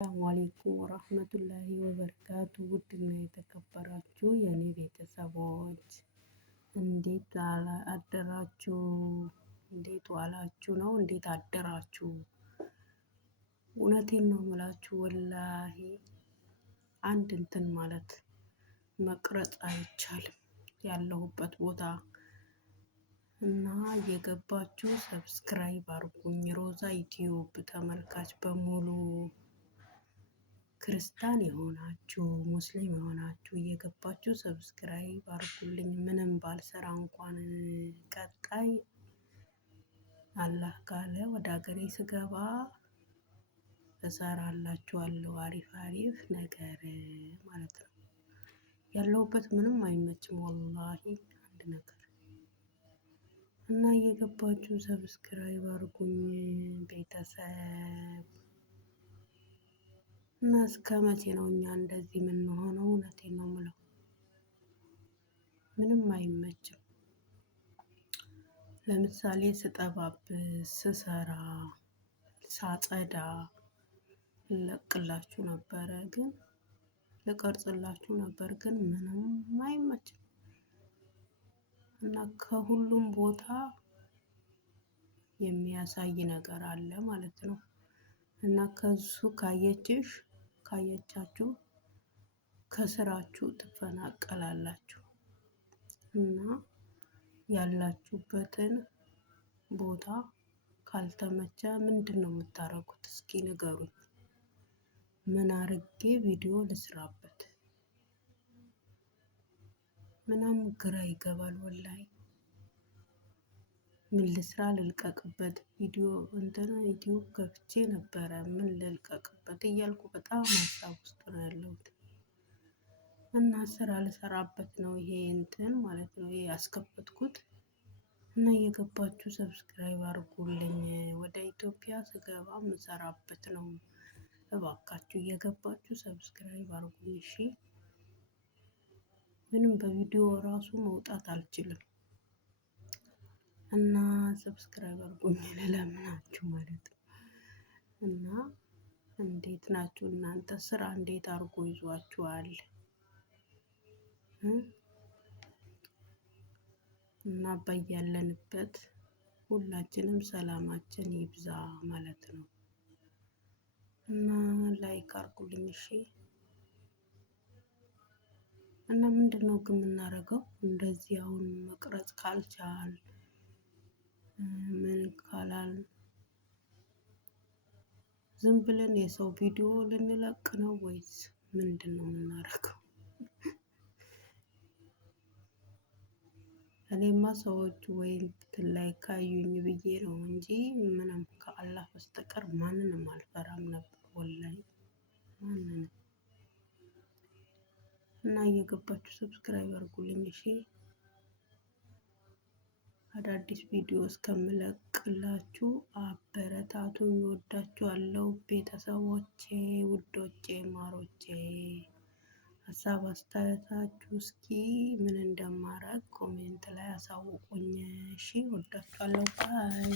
ሰላሙ አሌይኩም ወራህመቱላሂ ወበረካቱ። ውድና የተከበራችሁ የኔ ቤተሰቦች እንዴት አደራችሁ? እንዴት ዋላችሁ ነው? እንዴት አደራችሁ? እውነቴን ነው የምላችሁ። ወላሂ አንድ እንትን ማለት መቅረጽ አይቻልም ያለሁበት ቦታ እና የገባችሁ ሰብስክራይብ አርጉኝ። ሮዛ ዩቲዩብ ተመልካች በሙሉ ክርስቲያን የሆናችሁ ሙስሊም የሆናችሁ እየገባችሁ ሰብስክራይብ አርጉልኝ። ምንም ባልሰራ እንኳን ቀጣይ አላህ ካለ ወደ ሀገሬ ስገባ እሰራላችኋለሁ አሪፍ ነገር ማለት ነው። ያለሁበት ምንም አይመችም ወላሂ አንድ ነገር እና እየገባችሁ ሰብስክራይብ አርጉኝ ቤተሰብ። እና እስከ መቼ ነው እኛ እንደዚህ የምንሆነው? እውነቴን ነው የምለው ምንም አይመችም። ለምሳሌ ስጠባብስ፣ ስሰራ፣ ሳጸዳ ልለቅላችሁ ነበረ ግን ልቀርጽላችሁ ነበር ግን ምንም አይመችም እና ከሁሉም ቦታ የሚያሳይ ነገር አለ ማለት ነው። እና ከሱ ካየቻችሁ ከስራችሁ ትፈናቀላላችሁ እና ያላችሁበትን ቦታ ካልተመቸ ምንድነው የምታረጉት? እስኪ ንገሩኝ። ምን አርጌ ቪዲዮ ልስራበት? ምናምን ግራ ይገባል ወላሂ። ምን ልስራ ልልቀቅበት? ቪዲዮ ዩቲዩብ ከፍቼ ነበረ ምን ልልቀቅበት እያልኩ በጣም ሀሳብ ውስጥ ነው ያለሁት እና ስራ ልሰራበት ነው ይሄ እንትን ማለት ነው ይሄ ያስከፈትኩት እና እየገባችሁ ሰብስክራይብ አድርጉልኝ። ወደ ኢትዮጵያ ስገባ ምሰራበት ነው። እባካችሁ እየገባችሁ ሰብስክራይብ አድርጉኝ እሺ። ምንም በቪዲዮ ራሱ መውጣት አልችልም እና ሰብስክራይብ አድርጉኝ ልለምናችሁ ማለት ነው። እና እንዴት ናችሁ እናንተ? ስራ እንዴት አድርጎ ይዟችኋል? እና በያለንበት ሁላችንም ሰላማችን ይብዛ ማለት ነው። እና ላይክ አድርጉልኝ እሺ። እና ምንድነው ግን የምናደርገው እንደዚህ አሁን መቅረጽ ካልቻል ምን ካላል ዝም ብለን የሰው ቪዲዮ ልንለቅ ነው ወይስ ምንድነው የምናደርገው? እኔማ ሰዎች ወይ እንትን ላይ ካዩኝ ብዬ ነው እንጂ ምንም ከአላህ በስተቀር ማንንም አልፈራም ነበር ወላሂ ማንንም። እና እየገባችሁ ሰብስክራይብ አድርጉልኝ እሺ። አዳዲስ ቪዲዮ እስከምለቅላችሁ አበረታቱኝ። እወዳችኋለሁ ቤተሰቦቼ፣ ውዶቼ፣ ማሮቼ። ሀሳብ አስተያየታችሁ እስኪ ምን እንደማረግ ኮሜንት ላይ አሳውቁኝ እሺ። እወዳችኋለሁ ባይ